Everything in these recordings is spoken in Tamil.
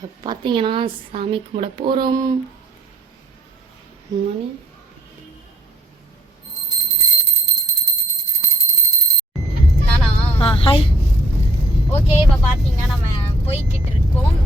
பார்த்தீங்கன்னா சாமி கும்பிட போகிறோம். மணி ஹாய். ஓகே, இப்போ பார்த்தீங்கன்னா நம்ம போய்கிட்டு இருக்கோம்.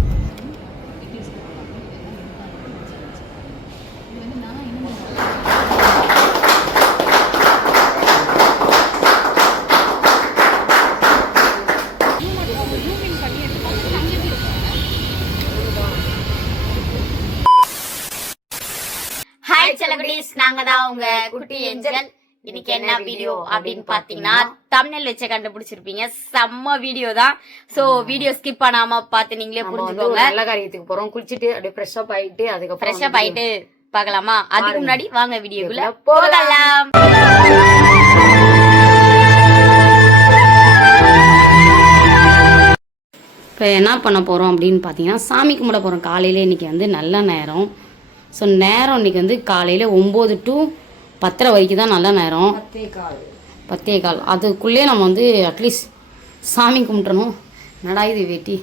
ஹாய் செலிபிரிட்டிஸ், நாங்க தான் உங்க குட்டி ஏஞ்சல். இன்னைக்கு என்ன வீடியோ அப்படின்னு பாத்தீங்கன்னா தம்ப்நெயில் வச்ச கண்டுபிடிச்சிருப்பீங்க, செம்ம வீடியோ தான். சோ வீடியோ ஸ்கிப் பண்ணாம பார்த்து நீங்களே புரிஞ்சுக்கோங்க. நல்ல காரியத்துக்கு போறோம், குளிச்சுட்டு அப்படியே ஃப்ரெஷ் அப் ஆயிட்டு அதுக்கப்புறம் ஃப்ரெஷ் அப் ஆயிட்டு பார்க்கலாமா? அதுக்கு முன்னாடி வாங்க வீடியோக்குள்ள போகலாம். இப்போ என்ன பண்ண போகிறோம் அப்படின்னு பார்த்தீங்கன்னா சாமி கும்பிட போகிறோம். காலையில் இன்றைக்கி வந்து நல்ல நேரம். ஸோ நேரம் இன்றைக்கி வந்து காலையில் 9 to 10 வரைக்கும் தான் நல்ல நேரம். 10:15. அதுக்குள்ளே நம்ம வந்து அட்லீஸ்ட் சாமி கும்பிட்டணும். நடா இது வேட்டி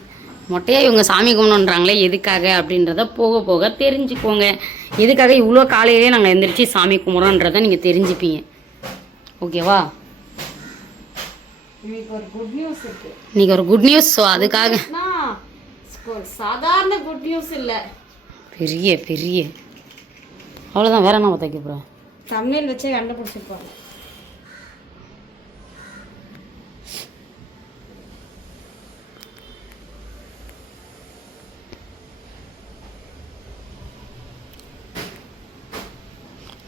மொட்டையாக இவங்க சாமி கும்பிடணுன்றாங்களே எதுக்காக அப்படின்றத போக போக தெரிஞ்சுக்கோங்க. எதுக்காக இவ்வளோ காலையிலே நாங்கள் எந்திரிச்சு சாமி கும்பிட்றோன்றதை நீங்கள் தெரிஞ்சுப்பீங்க. ஓகேவா? இன்னைக்கு ஒரு குட் நியூஸ் இருக்கு. இன்னைக்கு ஒரு குட் நியூஸ். ஸோ அதுக்காக சாதாரண குட் நியூஸ் இல்லை, பெரிய பெரிய அவ்வளோதான். வேற என்ன தைக்க போகிறேன்? தம்ப்நெயில் வச்சே கண்டுபிடிச்சிருப்பாங்க.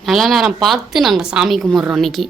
நல்ல நேரம் பார்த்து நாங்கள் சாமி கும்பிட்றோம் இன்னைக்கு.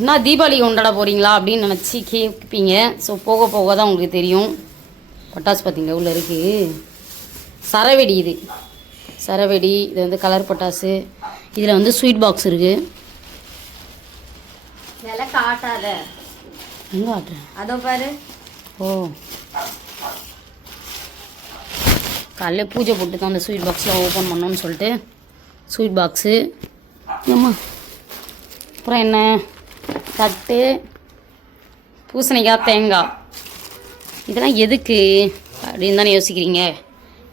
என்ன தீபாவளி கொண்டாட போகிறீங்களா அப்படின்னு நினச்சி கேட்பீங்க. ஸோ போக போக தான் உங்களுக்கு தெரியும். பட்டாசு பார்த்தீங்களா உள்ள இருக்குது, சரவெடி. இது சரவெடி. இது வந்து கலர் பட்டாசு. இதில் வந்து ஸ்வீட் பாக்ஸ் இருக்குது. இதெல்லாம் காட்டாத. எங்கே காட்டுறேன்? அதோ பாரு. ஓ, காலையில் பூஜை போட்டு தான் அந்த ஸ்வீட் பாக்ஸில் ஓப்பன் பண்ணோன்னு சொல்லிட்டு ஸ்வீட் பாக்ஸு. ஆமா, அப்புறம் என்ன, தட்டு, பூசணிக்காய், தேங்காய். இதெல்லாம் எதுக்கு அப்படின்னு தானே யோசிக்கிறீங்க.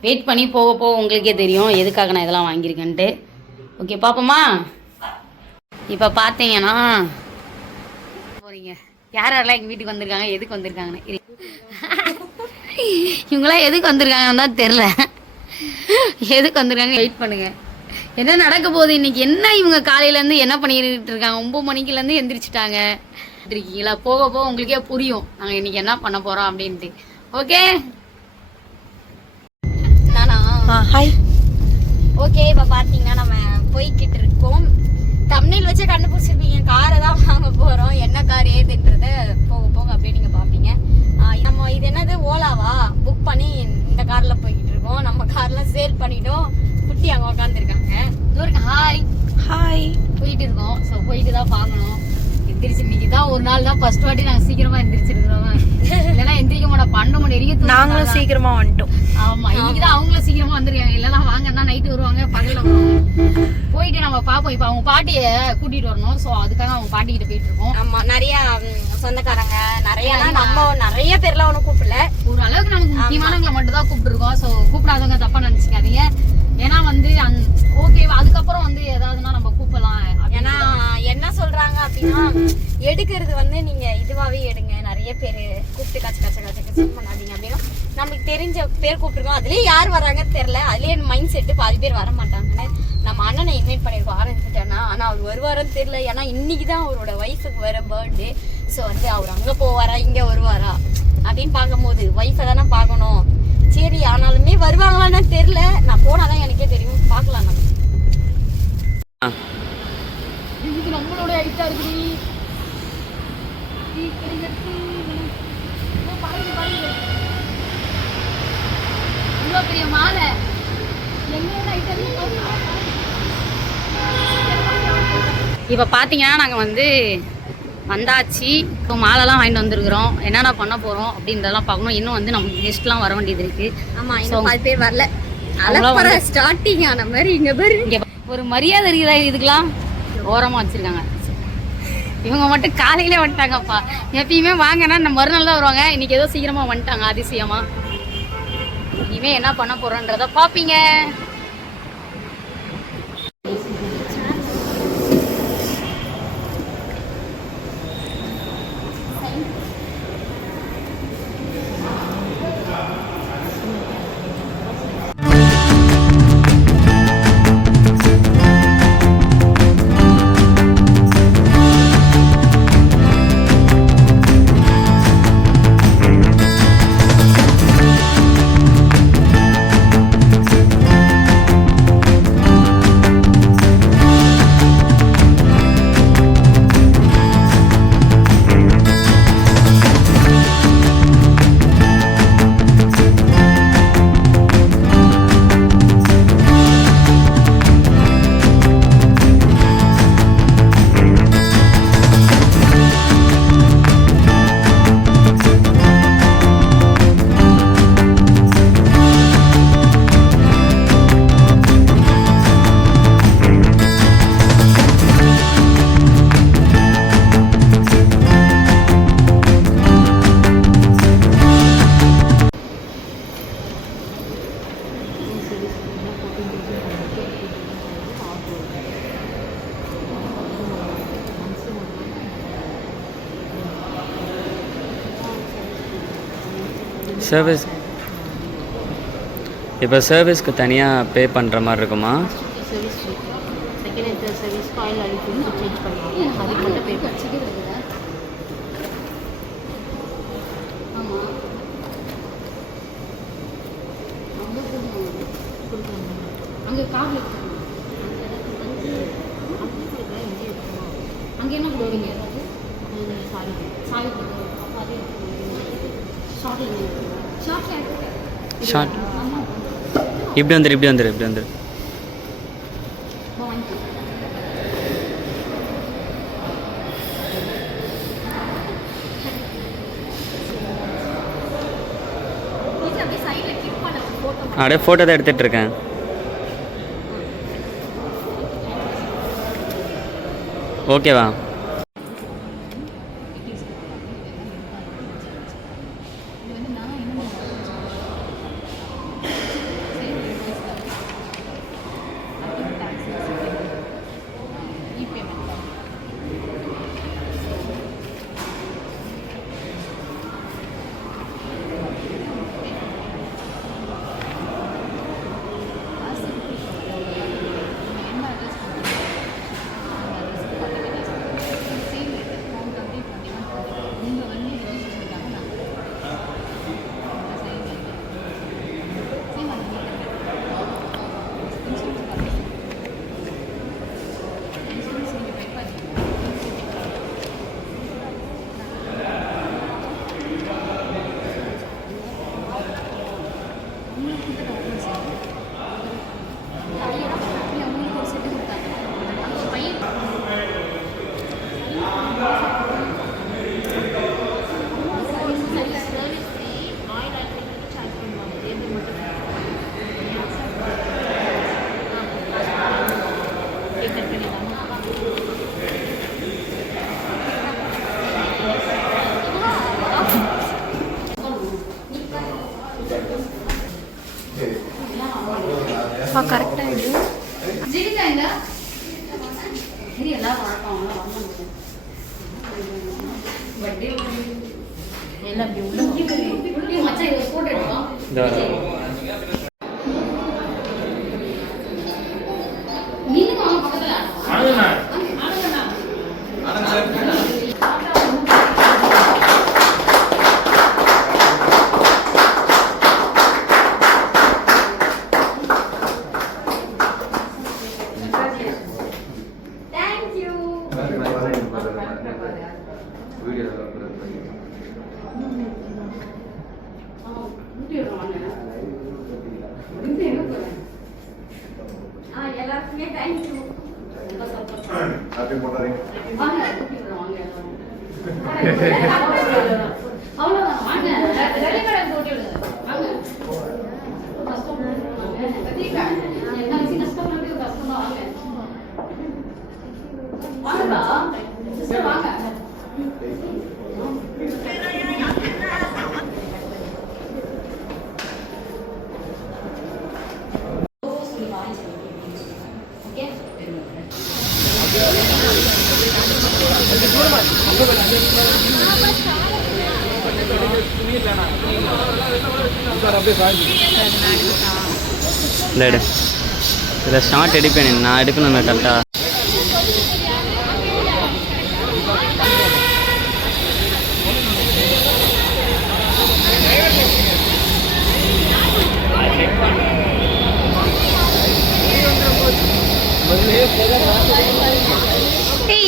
வெயிட் பண்ணி போக போக உங்களுக்கே தெரியும் எதுக்காக நான் இதெல்லாம் வாங்கியிருக்கேன்ட்டு. ஓகே, பார்ப்போமா? இப்போ பார்த்தீங்கன்னா போகிறீங்க யாரெல்லாம் எங்கள் வீட்டுக்கு வந்திருக்காங்க, எதுக்கு வந்திருக்காங்கன்னு. இவங்களாம் எதுக்கு வந்திருக்காங்கன்னு தான் தெரில. எதுக்கு வந்திருக்காங்க வெயிட் பண்ணுங்கள். என்ன நடக்க போகுது இன்னைக்கு? என்ன இவங்க காலையிலேருந்து என்ன பண்ணிக்கிட்டு இருக்காங்க? 9 மணிக்குலேருந்து எந்திரிச்சிட்டாங்க இருக்கீங்களா? போக போக உங்களுக்கே புரியும் நாங்கள் இன்னைக்கு என்ன பண்ண போகிறோம் அப்படின்ட்டு. ஓகே, நானா? ஹாய். ஓகே, இப்போ பார்த்தீங்கன்னா நம்ம போய்கிட்டு இருக்கோம். தம்ப்நெயில் வச்சே கண்டுபிடிச்சிருப்பீங்க, காரை தான் வாங்க போகிறோம். என்ன கார் ஏதுன்றத போக போக அப்படியே நீங்கள் பார்ப்பீங்க. நம்ம இது என்னது, ஓலாவா புக் பண்ணி இந்த காரில் போய்கிட்டு இருக்கோம். நம்ம கார்லாம் சேல் பண்ணிட்டோம். குட்டி அங்கே உட்காந்துருக்காங்க. Hi hi. போயிட்டு இருக்கோம். ஸோ போயிட்டு தான் பார்க்கணும். எந்திரிச்சு இன்னைக்கு தான் ஒரு நாள் தான் ஃபர்ஸ்ட் வாட்டி நாங்கள் சீக்கிரமாக எந்திரிச்சிருக்கிறோம். இல்லைன்னா எந்திரிக்க மாட்டோம். 12 மணி வரைக்கும் நாங்களும் சீக்கிரமா வந்துட்டோம். ஆமா, இன்னைக்கு தான் அவங்களும் சீக்கிரமா வந்திருக்காங்க. இல்லைன்னா வாங்கன்னா நைட்டு வருவாங்க, பகல்ல வருவாங்க. போயிட்டு நம்ம பார்ப்போம். இப்போ அவங்க பாட்டியை கூட்டிட்டு வரணும். ஸோ அதுக்காக அவங்க பாட்டிக்கிட்ட போயிட்டு இருக்கோம். ஆமா, நிறைய சொந்தக்காரங்க நம்ம நிறைய பேர்லாம் ஒன்றும் கூப்பிடல. ஒரு அளவுக்கு நமக்கு முக்கியமானவங்களை மட்டும் தான் கூப்பிட்டுருக்கோம். ஸோ கூப்பிடாதவங்க தப்பா நினைச்சுக்காதீங்க. ஏன்னா வந்து ஓகே, அதுக்கப்புறம் வந்து ஏதாவதுன்னா நம்ம கூப்பிடலாம். ஏன்னா என்ன சொல்றாங்க அப்படின்னா, எடுக்கிறது வந்து நீங்க இதுவாவே எடுங்க, நிறைய பேர் கூப்பிட்டு கச்ச பண்ணாதீங்க அப்படின்னா. நம்மளுக்கு தெரிஞ்ச பேர் கூப்பிட்டுருக்கோம். அதுலயே யார் வராங்கன்னு தெரியல. அதுலயே மைண்ட் செட்டு பாதி பேர் வர மாட்டாங்கன்னு நம்ம அண்ணனை இன்வைட் பண்ணிருக்கோம் ஆரம்பிச்சுட்டேன்னா. ஆனா அவர் வருவாரான்னு தெரியல. ஏன்னா இன்னைக்கு தான் அவரோட ஒய்ஃபுக்கு வர பர்த்டே. ஸோ வந்து அவர் அங்க போவாரா இங்க வருவாரா அப்படின்னு பார்க்கும்போது ஒய்ஃபை தானே பார்க்கணும். சரி, ஆனாலுமே வருவாங்களான்னு தெரியல. நான் போனாதான் எனக்கே தெரியும். பார்க்கலாம். நம்ம இதுக்கு நம்மளோட ஹைட்டா இருக்குடி. இவ்வளோ பெரிய மாலை எங்களோட ஹைட்டா இருக்கு. இப்போ பார்த்தீங்கன்னா நாங்கள் வந்து வந்தாச்சு. இப்போ மாலைலாம் வாங்கிட்டு வந்துருக்குறோம். என்னென்ன பண்ண போகிறோம் அப்படின்றதெல்லாம் பார்க்கணும். இன்னும் வந்து நமக்கு கெஸ்ட்லாம் வர வேண்டியது இருக்குது. ஆமா, இன்னும் 10 பேர் வரல. அலப்பற ஸ்டார்டிங் ஆன மாதிரி இங்க பாரு. இங்கே ஒரு மரியாதை இருக்குதா இதுக்கெல்லாம் ஓரமாக வச்சுருக்காங்க. இவங்க மட்டும் காலையிலே வந்துட்டாங்கப்பா. எப்பயுமே வாங்கன்னா நம்ம மறுநாள் தான் வருவாங்க. இன்னைக்கு ஏதோ சீக்கிரமாக வந்துட்டாங்க அதிசயமா. இனிமேல் என்ன பண்ண போகிறோன்றத பார்ப்பீங்க. சர்வீஸ் இப்போ சர்வீஸ்க்கு தனியாக பே பண்ணுற மாதிரி இருக்குமா? சர்வீஸ் செகண்ட் சர்வீஸ் ஆயில் அடிக்கடி சேஞ்ச் பண்ணுவாங்க. அதுக்கு மட்டும் பே பண்ணி அங்கே காரில் அங்கே என்ன கொடுவீங்க? சாரி சாரி ஷார்ட் இப்படி வந்துரு இப்படி வந்துரு இப்படி வந்துரு. அப்படியே ஃபோட்டோ தான் எடுத்துகிட்டு இருக்கேன். ஓகேவா? கரெக்டாக Thank you. எல்லாருக்குமே தேங்க்யூ. அவ்வளோதான் வாங்க, ரெடிமேட் போட்டு விடுங்க வாங்க. என்ன கஷ்டப்பட்டு கஷ்டமா வாங்க வாங்கடா சிஸ்டர் வாங்க. இந்த எடு இதில் ஷார்ட் எடுப்பேன் நான் எடுக்கணும் கரெக்டாக.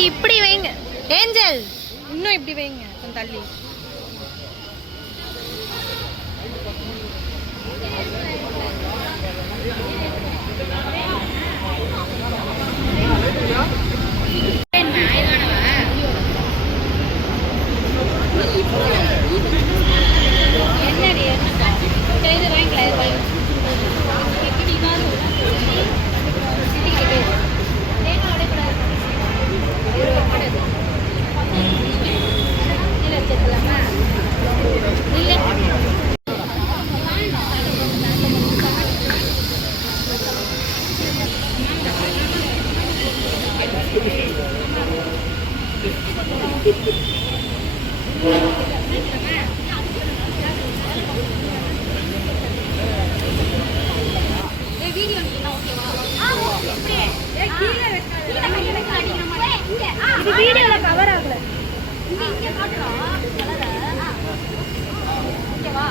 இப்படி வைங்க ஏஞ்சல், இன்னும் இப்படி வைங்க கொஞ்சம் தள்ளி. வீடியோல கவர் ஆகல. இங்க காட்டுறோம் ஓகேவா?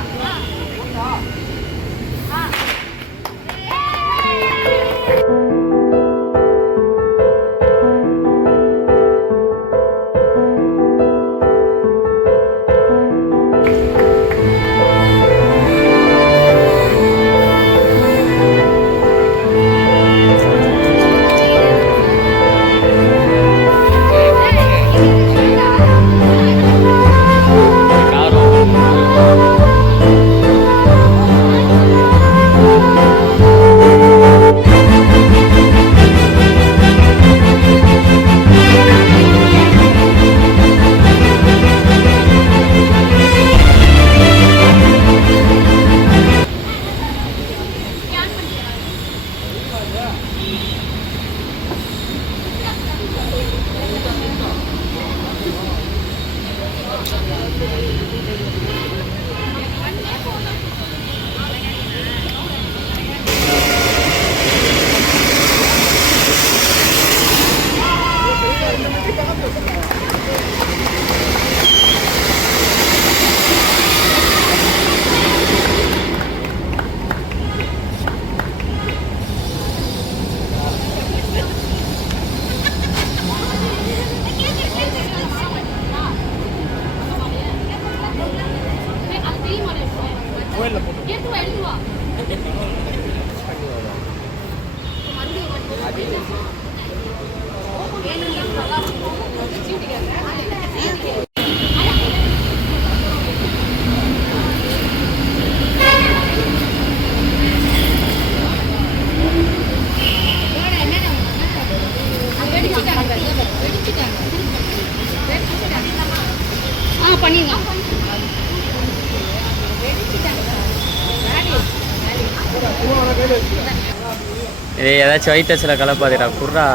இது ஏதாச்சும் ஒயிட் டச்சில் கலப்பாதீடா குர்ரா.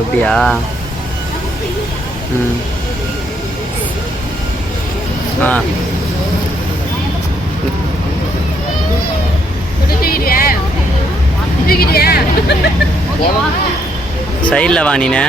அப்படியா? ம் ஆ சைடில் வா நீனே.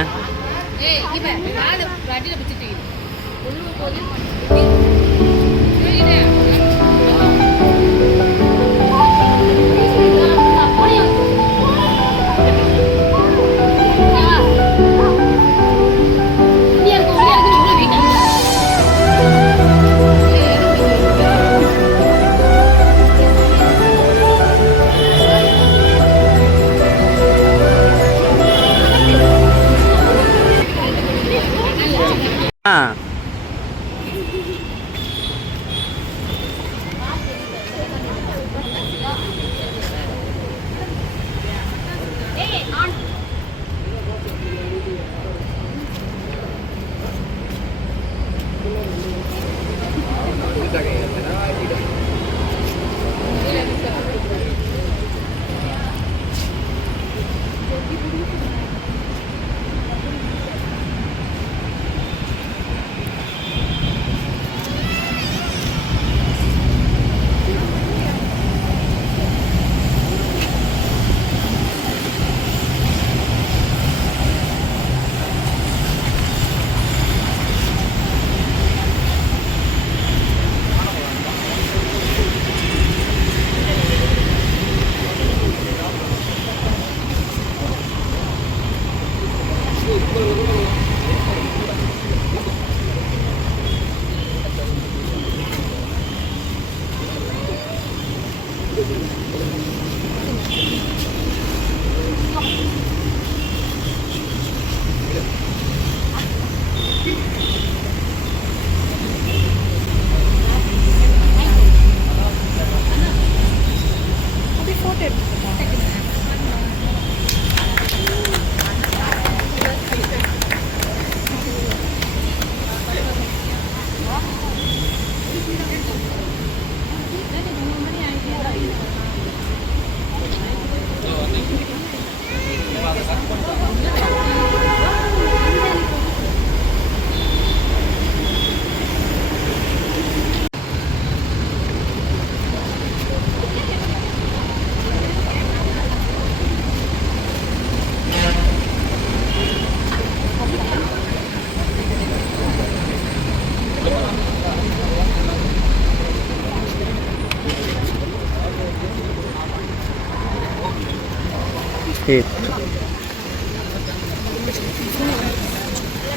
சரி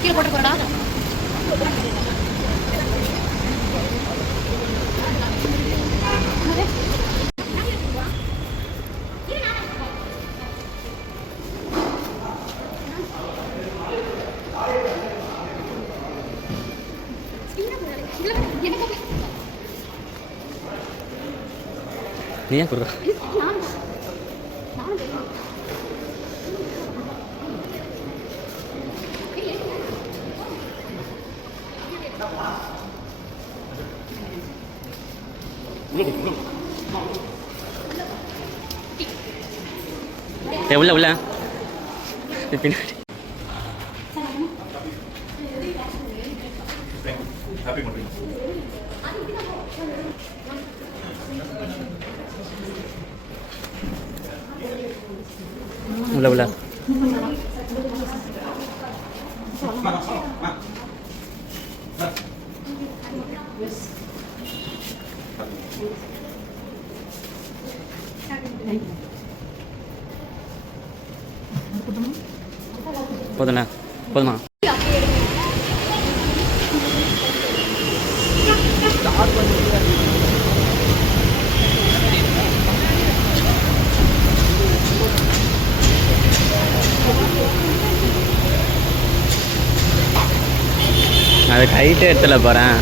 கீழே போட்டு போடா. நீ ஏன் கொடுக்க உள்ள உள்ள பின்னாடி உள்ள உள்ள போதுண்ணா போதுமா அது கைட்டு இடத்துல போகிறேன்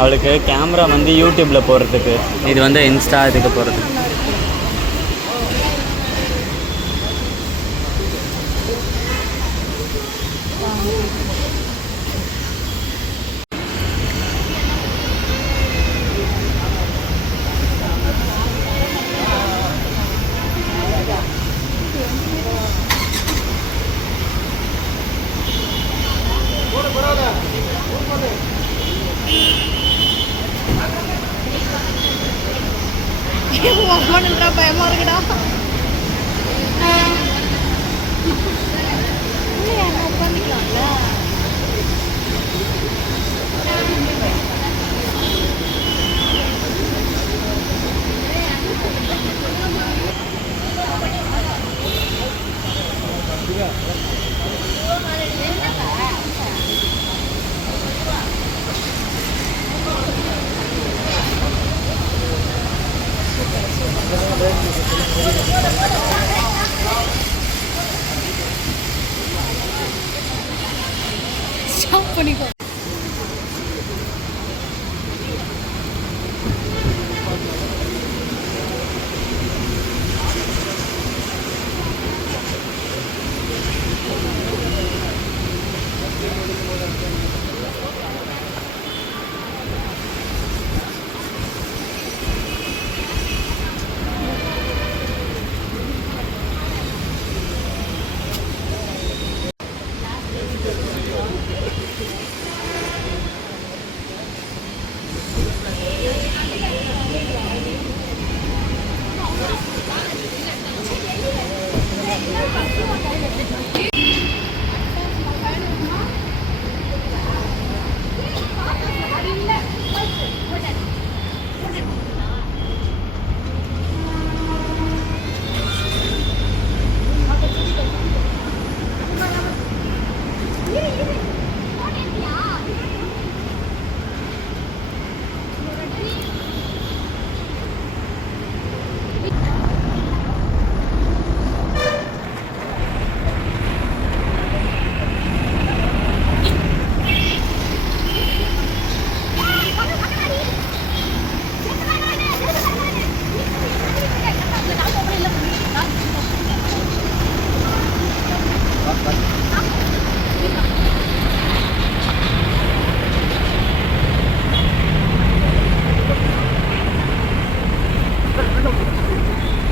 அவளுக்கு கேமரா வந்து யூடியூப்பில் போடுறதுக்கு, இது வந்து இன்ஸ்டா இதுக்கு போடுறதுக்கு. பயமா இருக்குடா. உட்காந்துக்கலாம்ல. ஸ்டாப் பண்ணிக்கோ.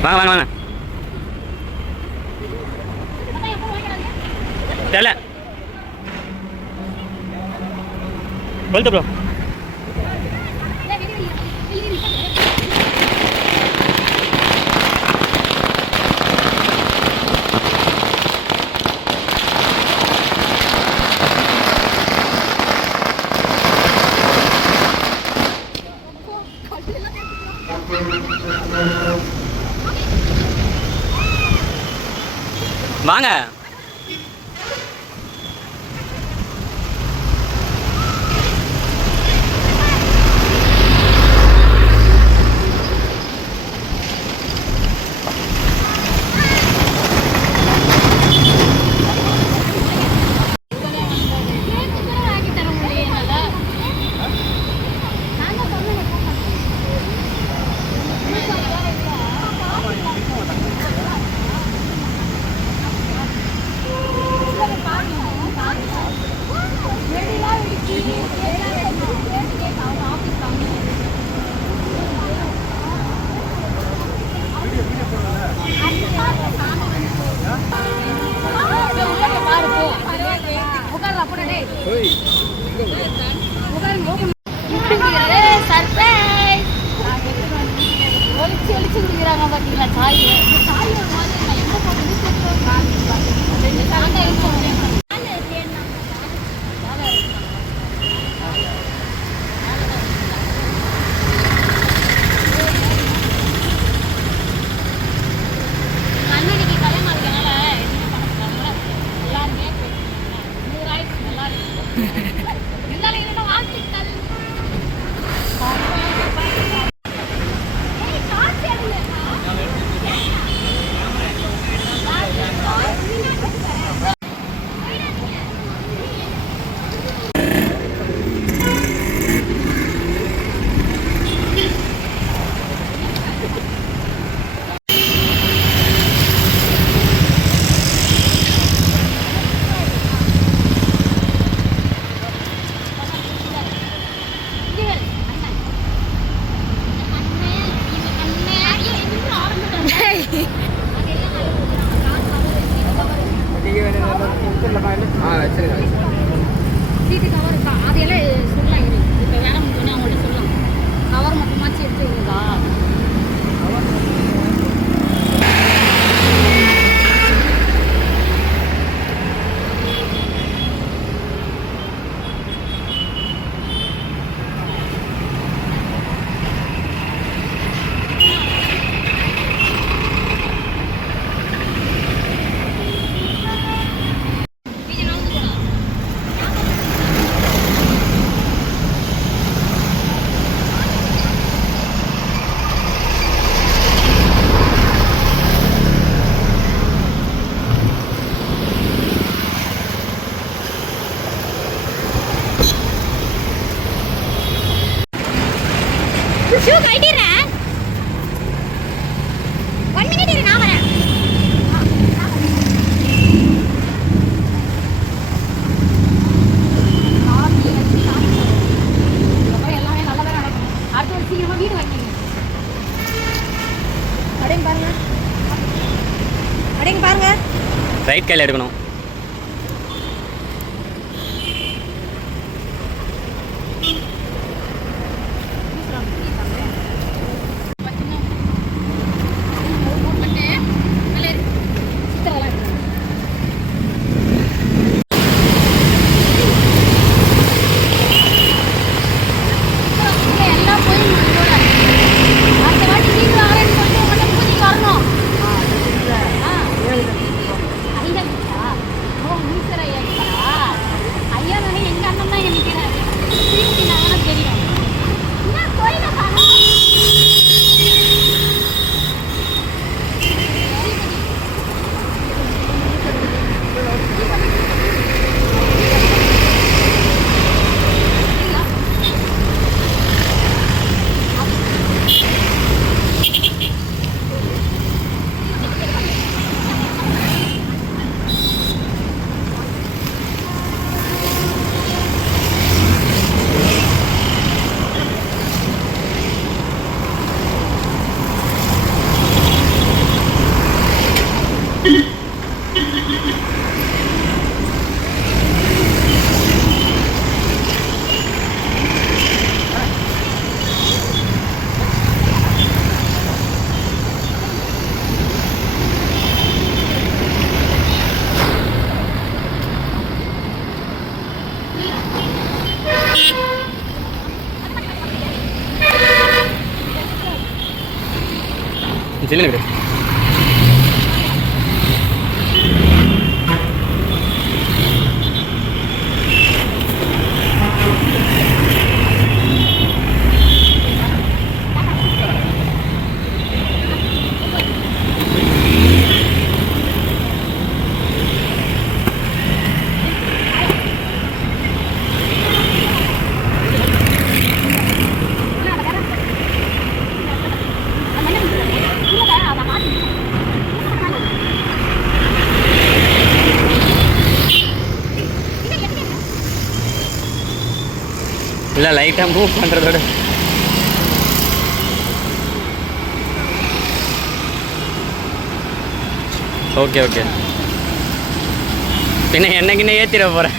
வாங்க வாங்க வாங்க தெரியல சொல்லுது ப்ரோ. வாங்க. சர்ப்ரைஸ் ஒளிச்சு குடிக்கிறாங்க பாத்தீங்களா சாய் எங்க அண்ணனுக்கு கல்யாணம் ஆகுறதுனால எல்லாருமே நல்லா இருக்கு. இருந்தாலும் வாழ்த்துக்கள். சீட்டு கவர் இருக்கா அதையெல்லாம் சொல்லலாம். இப்போ வேற முடிஞ்சோடனே அவங்கள்ட்ட சொல்லலாம். கவர் மட்டுமாச்சு எடுத்துருக்கா. ஷூ கட்டிடுறேன். 1 மினிட் இரு, நான் வரேன். எல்லாமே நல்லதாக நடக்கும். அடுத்த ஒரு சீக்கிரமா வீடு வாங்கிங்க. அப்படிங்க பாருங்க, அப்படிங்க பாருங்க. ரைட் கையில் எடுக்கணும். ஜில்லுன்னு இல்லை லைட்டாக மூவ் பண்ணுறதோட ஓகே ஓகே. பின்ன என்னைக்குன்னு ஏற்றிட போகிறேன்.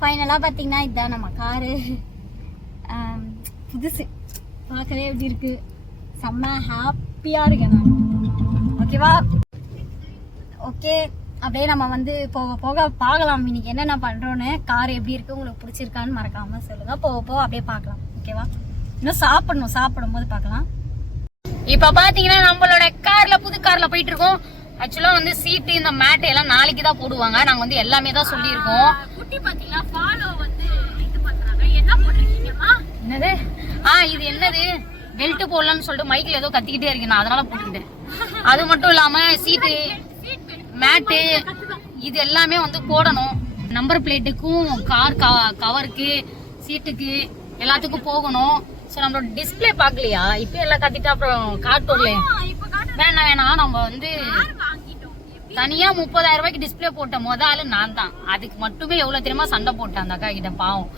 ஃபைனலாக பார்த்தீங்கன்னா இதுதான் நம்ம காரு. புதுசு பார்க்கவே எப்படி இருக்கு, செம்ம ஹாப்பியாக இருக்கேன் நான். ஓகேவா? ஓகே, அப்படியே நம்ம வந்து போக போக பார்க்கலாம் இன்னைக்கு என்னென்ன பண்ணுறோன்னு. கார் எப்படி இருக்குது, உங்களுக்கு பிடிச்சிருக்கான்னு மறக்காமல் சொல்லுங்கள். போக போக அப்படியே பார்க்கலாம். ஓகேவா? இன்னும் சாப்பிடும் போது பார்க்கலாம். இப்போ பார்த்தீங்கன்னா நம்மளோட கார்ல, புது கார்ல போயிட்டு இருக்கோம். ஆக்சுவலாக வந்து சீட்டு இந்த மேட் எல்லாம் நாளைக்கு தான் போடுவாங்க. நாங்கள் வந்து எல்லாமே தான் சொல்லியிருக்கோம். குட்டி பார்த்தீங்கன்னா ஃபாலோ வந்து இது பண்ணுறாங்க. என்ன போட்டிருக்கீங்கம்மா? என்னது? இது என்னது, பெல்ட் போடலான்னு சொல்லிட்டு மைக்கில் ஏதோ கத்திக்கிட்டே இருக்கு, நான் அதனால போட்டுக்கிட்டேன். அது மட்டும் இல்லாமல் சீட்டு, மேட்டு இது எல்லாமே வந்து போடணும். நம்பர் பிளேட்டுக்கும், கார் கவருக்கு, சீட்டுக்கு எல்லாத்துக்கும் போகணும். ஸோ நம்மளோட டிஸ்பிளே பார்க்கலையா? இப்போ எல்லாம் கத்திட்டு அப்புறம் காட்டோர்ல வேணாம். நம்ம வந்து தனியா 30,000 ரூபாய்க்கு டிஸ்பிளே போட்ட ஆளு நான் தான். அதுக்கு மட்டுமே எவ்வளவு தெரியுமா சண்டை போட்டேன் அந்த அக்கா கிட்ட. பாவம்,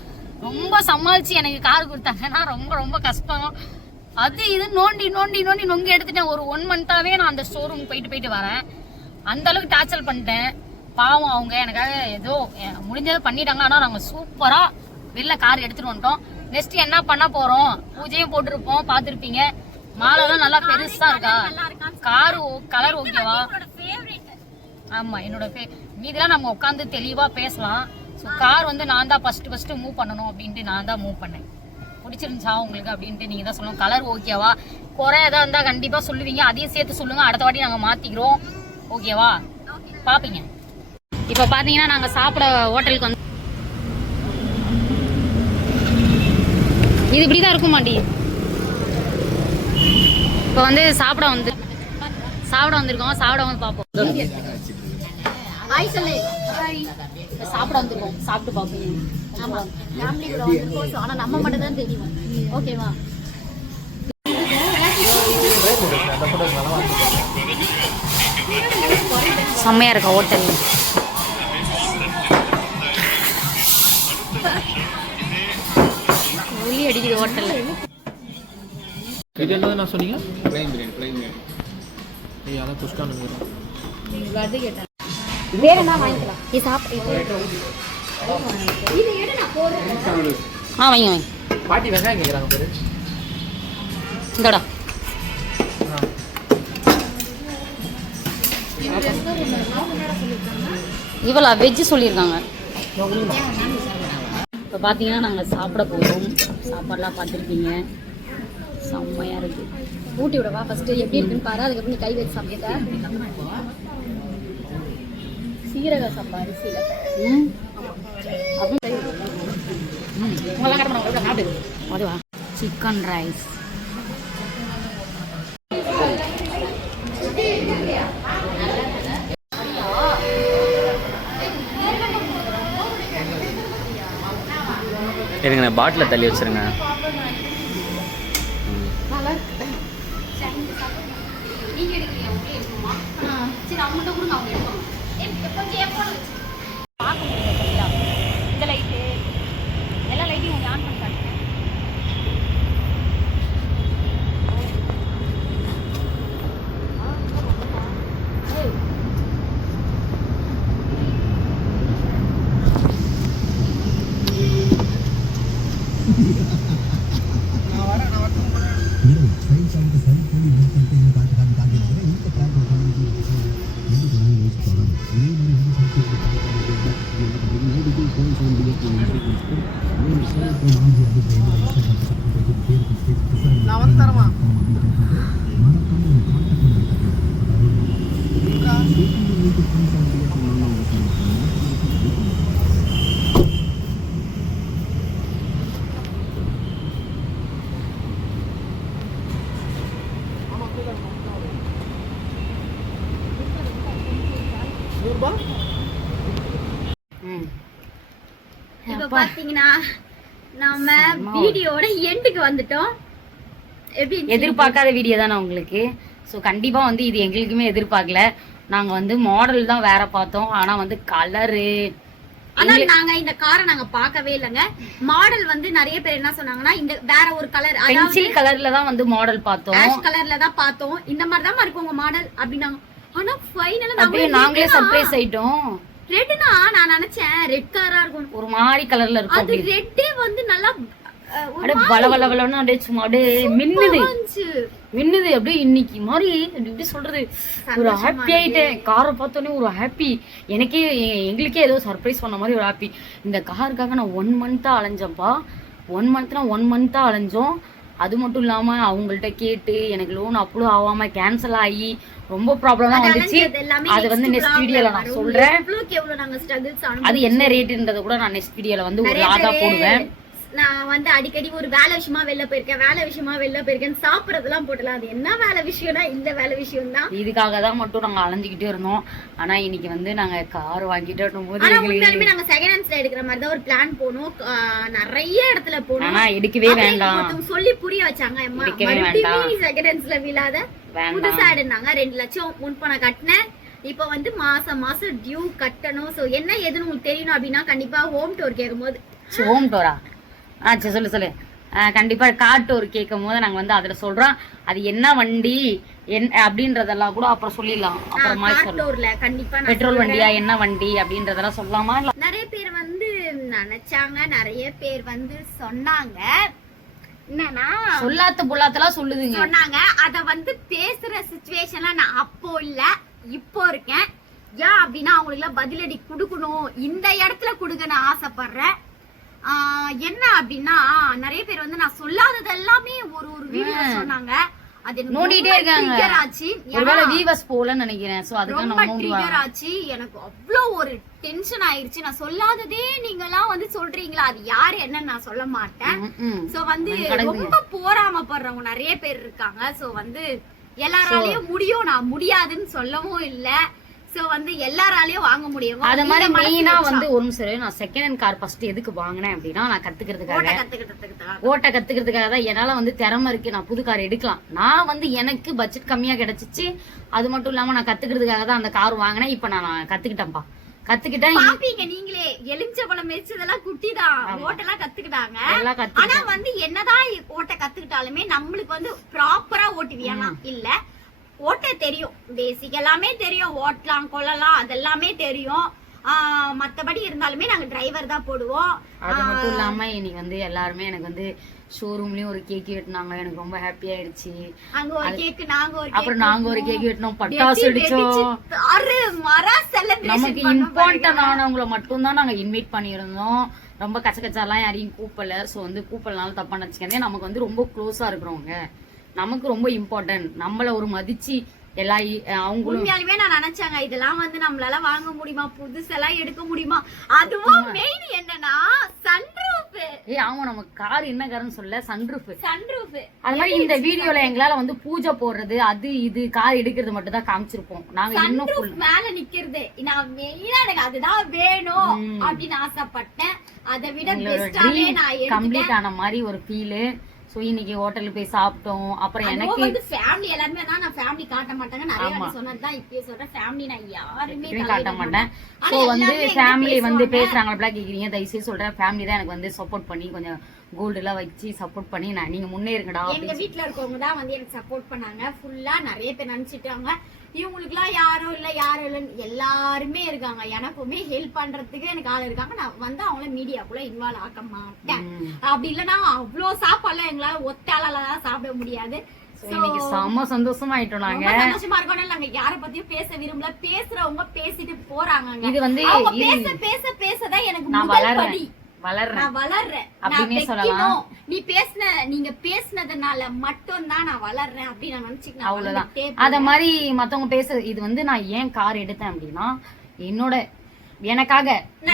ரொம்ப சமாளிச்சு எனக்கு கார் கொடுத்தாங்கன்னா ரொம்ப ரொம்ப கஷ்டம். அது இது நோண்டி நொங்க எடுத்துட்டேன். ஒரு 1 மந்த்தாவே நான் அந்த ஷோரூம் போயிட்டு வரேன். அந்த அளவுக்கு டார்ச்சர் பண்ணிட்டேன். பாவம், அவங்க எனக்காக ஏதோ முடிஞ்சதை பண்ணிட்டாங்க. ஆனா நாங்க சூப்பரா வெளில கார் எடுத்துட்டு வந்துட்டோம். நெக்ஸ்ட் என்ன பண்ண போறோம், பூஜையும் போட்டிருப்போம், பார்த்துருப்பீங்க. மாலைலாம் நல்லா பெருசா இருக்கா, காரு கலர் ஓகேவா? ஆமா, என்னோட மீதெல்லாம் நம்ம உட்காந்து தெளிவா பேசலாம். ஸோ கார் வந்து நான் தான் ஃபர்ஸ்ட் மூவ் பண்ணணும் அப்படின்ட்டு நான் தான் மூவ் பண்ணேன். பிடிச்சிருந்துச்சா உங்களுக்கு அப்படின்ட்டு நீங்க தான் சொல்லணும். கலர் ஓகேவா, குறை ஏதாவது இருந்தா கண்டிப்பா சொல்லுவீங்க, அதையும் சேர்த்து சொல்லுங்க. அடுத்த வாட்டி நாங்க மாத்திக்கிறோம். ஓகேவா? பாப்பீங்க. இப்ப பாத்தீங்கன்னா நாங்க சாப்பிட ஹோட்டலுக்கு வந்து இது இப்படிதான் இருக்கும் மாட்டி. இப்போ வந்து சாப்பிட வந்திருக்கோம். சாப்பிட வந்து பார்ப்போம். சாப்பிட வந்திருக்கோம், சாப்பிட்டு பார்ப்போம். ஆமா, ஃபேமிலி கூட வந்திருக்கோம். ஆனா நம்ம மட்டும் தான் தெரியும். ஓகேவா? செம்மையா இருக்கா ஹோட்டல். ஒலி அடிக்குது ஹோட்டல்ல. இது என்னது நான் சொன்னீங்க? ப்ளைன் பிரியாணி. ஏய் அத குஸ்கானுங்க. வந்து கேட்டேன். வேற என்ன வாங்கிக்கலாம்? இது சாப்பிடு. இது எடு நான் போறேன். வாங்க. பாட்டி வெங்காயம் கேக்குறாங்க பாரு. இந்தடா. இவளா வெஜ் சொல்லியிருக்காங்க. இப்போ பார்த்தீங்கன்னா நாங்கள் சாப்பிட போகிறோம். சாப்பாடெலாம் பார்த்துருப்பீங்க, செம்மையாக இருக்குது. ஊட்டி விடவா ஃபஸ்ட்டு எப்படி இருக்குன்னு பாரு, அதுக்கப்புறம் நீ கை வச்சு சாப்பிட்ட. சீரக சம்பா அரிசியில் அதுவா சிக்கன் ரைஸ். இருங்க, பாட்டில் தள்ளி வச்சுருங்க. பார்க்க முடியல. இந்த லைட்டு எல்லா லைட்டையும் ஆன் பண்ணி காட்டுங்க. நான் வந்து தரமா? ரூபா பாத்தீங்கன்னா நம்ம வீடியோட எண்டுக்கு வந்துட்டோம். எப்படி எதிர்பார்க்காத வீடியோ தானே உங்களுக்கு. ஸோ கண்டிப்பா வந்து இது எங்களுக்குமே எதிர்பார்க்கல. நாங்க வந்து மாடல் தான் வேற பார்த்தோம். ஆனா வந்து கலரு, ஆனா நாங்க இந்த காரை நாங்க பார்க்கவே இல்லைங்க. மாடல் வந்து நிறைய பேர் என்ன சொன்னாங்கன்னா இந்த வேற ஒரு கலர், பென்சில் கலர்ல தான் வந்து மாடல் பார்த்தோம். ஆஷ் கலர்ல தான் பார்த்தோம். இந்த மாதிரி தான் இருக்கும் உங்க மாடல் அப்படின்னாங்க. ஆனா ஃபைனலா நாங்களே சர்ப்ரைஸ் ஆயிட்டோம். ரெட்னா நான் நினைச்சேன் ரெட் கலரா இருக்கும், ஒரு மாதிரி கலர்ல இருக்கும். அது ரெட்டே வந்து நல்லா அப்படியே வள வள வளன்னு அப்படியே சும்மா அப்படியே மின்னுது அப்படியே இன்னைக்கு மாதிரி எப்படி சொல்றது, ஒரு ஹாப்பி ஆயிட்டேன். காரை பார்த்தோன்னே ஒரு ஹாப்பி. எங்களுக்கே ஏதோ சர்ப்ரைஸ் பண்ண மாதிரி ஒரு ஹாப்பி. இந்த காருக்காக நான் 1 மந்த்தா அலைஞ்சேன்ப்பா. 1 மந்த்தா அலைஞ்சோம். அது மட்டும் இல்லாம அவங்கள்ட்ட கேட்டு எனக்கு லோன் அப்ரூவ் ஆகாம கேன்சல் ஆகி ரொம்ப ப்ராப்ளமா வந்துச்சு. அது வந்து நெக்ஸ்ட் வீடியோல நான் சொல்றேன். அது என்ன ரேட்டுன்றத கூட நான் நெக்ஸ்ட் வீடியோல வந்து ஒரு லாகா போடுவேன். நான் வந்து அடிக்கடி ஒரு வேலை விஷயமா வெளில போயிருக்கேன் சாப்பிடறதெல்லாம் போட்டலாம். அது என்ன வேலை விஷயம்னா இந்த வேலை விஷயம் தான். இதுக்காக தான் மட்டும் நாங்க அலைஞ்சுக்கிட்டே இருந்தோம். ஆனா இன்னைக்கு வந்து நாங்க கார் வாங்கிட்டு போது நாங்க செகண்ட் ஹேண்ட்ஸ்ல எடுக்கிற மாதிரி தான் ஒரு பிளான் போனோம். நிறைய இடத்துல போனோம். ஆனா எடுக்கவே வேண்டாம் சொல்லி புரிய வச்சாங்க. செகண்ட் ஹேண்ட்ஸ்ல விழாத புதுசா எடுனாங்க. 2 லட்சம் முன்பணம் கட்டினேன். இப்ப வந்து மாசம் டியூ கட்டணும். சோ என்ன ஏதுன்னு உங்களுக்கு தெரியணும் அப்படின்னா கண்டிப்பா ஹோம் டோர் கேட்கும் போது ஹோம் டோரா சொல்லு கண்டிப்பா கார் டோர் கேட்கும் போது நாங்க வந்து அதுல சொல்றோம் அது என்ன வண்டி அப்படின்றதெல்லாம் கூட அப்புறம் சொல்லிடலாம். அப்புறமா கண்டிப்பா பெட்ரோல் வண்டியா என்ன வண்டி அப்படின்றதெல்லாம் சொல்லலாமா? நிறைய பேர் வந்து நினைச்சாங்க, நிறைய பேர் வந்து சொன்னாங்க. என்னன்னா சொல்லாத்த பொல்லாத்தெல்லாம் சொல்லுதுங்க சொன்னாங்க. அத வந்து பேசுற சிச்சுவேஷன்ல நான் அப்போ இல்ல இப்போ இருக்கேன். ஏன் அப்படின்னா அவங்களுக்கு எல்லாம் பதிலடி கொடுக்கணும், இந்த இடத்துல கொடுக்கன்னு ஆசைப்படுறேன். என்ன அப்படின்னா நிறைய பேர் வந்து நான் சொல்லாதது எல்லாமே ஒரு வீடியோ சொன்னாங்க. அது நோண்டிட்டே இருக்காங்க. ஒருவேளை வீவர்ஸ் போலன்னு நினைக்கிறேன். சோ அதுக்கு நான் ட்ரிகர் ஆச்சு. எனக்கு அவ்வளவு ஒரு டென்ஷன் ஆயிருச்சு. நான் சொல்லாததே நீங்க எல்லாம் வந்து சொல்றீங்களா, அது யாரு என்ன நான் சொல்ல மாட்டேன். சோ வந்து ரொம்ப போராமப்படுறவங்க நிறைய பேர் இருக்காங்க. சோ வந்து எல்லாராலையும் முடியும், நான் முடியாதுன்னு சொல்லவும் இல்ல. சோ வந்து எல்லாராலையும் வாங்க முடியும். அத மாதிரி மெயினா வந்து ஒரு நிமிஷம் நான் செகண்ட் ஹேண்ட் கார் ஃபர்ஸ்ட் எதுக்கு வாங்கினேன் அப்படின்னா நான் ஓட்ட கத்துக்கிறதுக்காக தான். என்னால வந்து திறமை இருக்கு, நான் புது கார் எடுக்கலாம். நான் வந்து எனக்கு பட்ஜெட் கம்மியா கிடைச்சிச்சு. அது மட்டும் இல்லாம நான் கத்துக்கிறதுக்காக தான் அந்த கார் வாங்கினேன். இப்ப நான் கத்துக்கிட்டேன்ப்பா. நீங்களே எலுமிச்சம்பழம் மெரிச்சதெல்லாம் குட்டிதான் ஓட்டெல்லாம் கத்துக்கிட்டாங்க. ஆனா வந்து என்னதான் ஓட்ட கத்துக்கிட்டாலுமே நம்மளுக்கு வந்து ப்ராப்பரா ஓட்டுவியானா இல்ல, ஓட்ட தெரியும், பேசிக் எல்லாமே தெரியும், ஓட்டலாம் கொள்ளலாம் அதெல்லாமே தெரியும். மத்தபடி இருந்தாலுமே நாங்க டிரைவர் தான் போடுவோம். அது மட்டும் இல்லாம இன்னைக்கு வந்து எல்லாருமே எனக்கு வந்து ஷோரூம்லயும் ஒரு கேக் வெட்டினாங்க. எனக்கு ரொம்ப ஹாப்பி ஆயிடுச்சு. அங்க ஒரு கேக், நாங்க ஒரு கேக் வெட்டினோம், பட்டாசு அடிச்சோம். நமக்கு இம்பார்ட்டன்ட் ஆனவங்களை மட்டும் தான் நாங்க இன்வைட் பண்ணியிருந்தோம். ரொம்ப கச்சக்கச்சாலாம் யாரையும் கூப்பிடல. சோ வந்து கூப்பிடலாம் தப்பா நினைச்சுக்கேன். நமக்கு வந்து ரொம்ப க்ளோஸா இருக்கிறவங்க நமக்கு ரொம்ப இம்பார்ட்டன்ட். நம்மள ஒரு மதிச்சு எல்லா அவங்களும் உண்மையாலுமே நான் நினைச்சாங்க இதெல்லாம் வந்து நம்மளால வாங்க முடியுமா, புதுசெல்லாம் எடுக்க முடியுமா. அதுவும் மெயின் என்னன்னா சன்ரூஃப். ஆமா நம்ம கார் என்ன காருன்னு சொல்ல சன்ரூஃப். அது மாதிரி இந்த வீடியோல எங்களால வந்து பூஜை போடுறது அது இது கார் எடுக்கிறது மட்டும் தான் காமிச்சிருப்போம். நாங்க இன்னும் மேல நிக்கிறது நான் மெயினா எனக்கு அதுதான் வேணும் அப்படின்னு ஆசைப்பட்டேன். அதை விட பெஸ்டாவே நான் கம்ப்ளீட் ஆன மாதிரி ஒரு ஃபீல். சோ இன்னைக்கு ஹோட்டலுக்கு போய் சாப்பிட்டோம். அப்புறம் எனக்கு வந்து ஃபேமிலி எல்லாரும் தான். நான் ஃபேமிலி காட்ட மாட்டாங்க, நிறைய வாட்டி சொன்னதுதான் இப்பயே சொல்றேன். ஃபேமிலி நான் யாருமே காட்ட மாட்டேன். சோ வந்து ஃபேமிலி வந்து பேசுறாங்க அப்படிலாம் கேக்குறீங்க. தயவுசெய்து சொல்றேன் ஃபேமிலி தான் எனக்கு வந்து சப்போர்ட் பண்ணி கொஞ்சம் கோல்டு எல்லாம் வச்சு சப்போர்ட் பண்ணி நீங்க முன்னேறுங்கடா. எங்க வீட்டுல இருக்கவங்க தான் வந்து எனக்கு சப்போர்ட் பண்ணாங்க ஃபுல்லா. நிறைய பேர் நினைச்சிட்டாங்க இவங்களுக்கு எல்லாம் யாரும் இல்ல எல்லாருமே இருக்காங்க. எனக்குமே ஹெல்ப் பண்றதுக்கு எனக்கு ஆள் இருக்காங்க. நான் வந்து அவங்கள மீடியாக்குள்ள இன்வால்வ் ஆக்க மாட்டேன். அப்படி இல்லைன்னா அவ்வளவு சாப்பாடுலாம் எங்களால ஒத்தாலாம் சாப்பிட முடியாது. செம்ம சந்தோஷமாயிட்டோம். நாங்க சந்தோஷமா இருக்கோம். நாங்க யார பத்தியும் பேச விரும்பல. பேசுறவங்க பேசிட்டு போறாங்க. இது வந்து பேசதான் எனக்கு நான் வளர்றேன் அப்படின்னு சொல்லலாம். நீங்க பேசினதுனால மட்டும் தான் நான் வளர்றேன் அப்படின்னு நான் நினைச்சுக்கிறேன். அவ்வளவுதான். அத மாதிரி மத்தவங்க பேச இது வந்து நான் ஏன் கார் எடுத்தேன் அப்படின்னா எனக்காக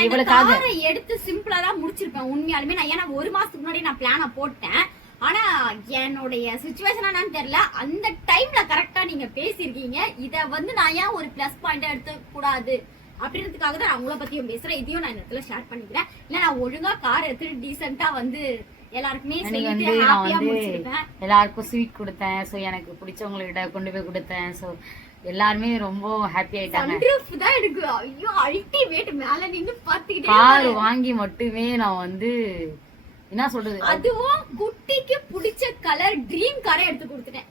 இவளுக்காக எடுத்து சிம்பிளா தான் முடிச்சிருப்பேன் உண்மையாலுமே. நான் ஏன்னா 1 மாசத்துக்கு முன்னாடி நான் பிளான போட்டேன். ஆனா என்னுடைய சிச்சுவேஷன் என்னன்னு தெரியல. அந்த டைம்ல கரெக்டா நீங்க பேசிருக்கீங்க. இத வந்து நான் ஏன் ஒரு பிளஸ் பாயிண்டா எடுத்து கூடாது அப்படின்றதுக்காக தான் நான் உங்களை பத்தியும் பேசுறேன். இதையும் நான் இந்த இடத்துல ஷேர் பண்ணிக்கிறேன். இல்ல நான் ஒழுங்கா கார் எடுத்துட்டு டீசெண்டா வந்து எல்லாருக்குமே வந்து நான் வந்து எல்லாருக்கும் ஸ்வீட் கொடுத்தேன். ஸோ எனக்கு பிடிச்சவங்ககிட்ட கொண்டு போய் கொடுத்தேன். ஸோ எல்லாருமே ரொம்ப ஹாப்பி ஆயிட்டாங்க. எனக்கு ஐயோ அல்டிமேட் மேல நின்னு பாத்துக்கிட்டே கார் வாங்கி மட்டுமே நான் வந்து என்ன சொல்றது, அதுவும் குட்டிக்கு பிடிச்ச கலர் ட்ரீம் காரை எடுத்து கொடுத்துட்டேன்.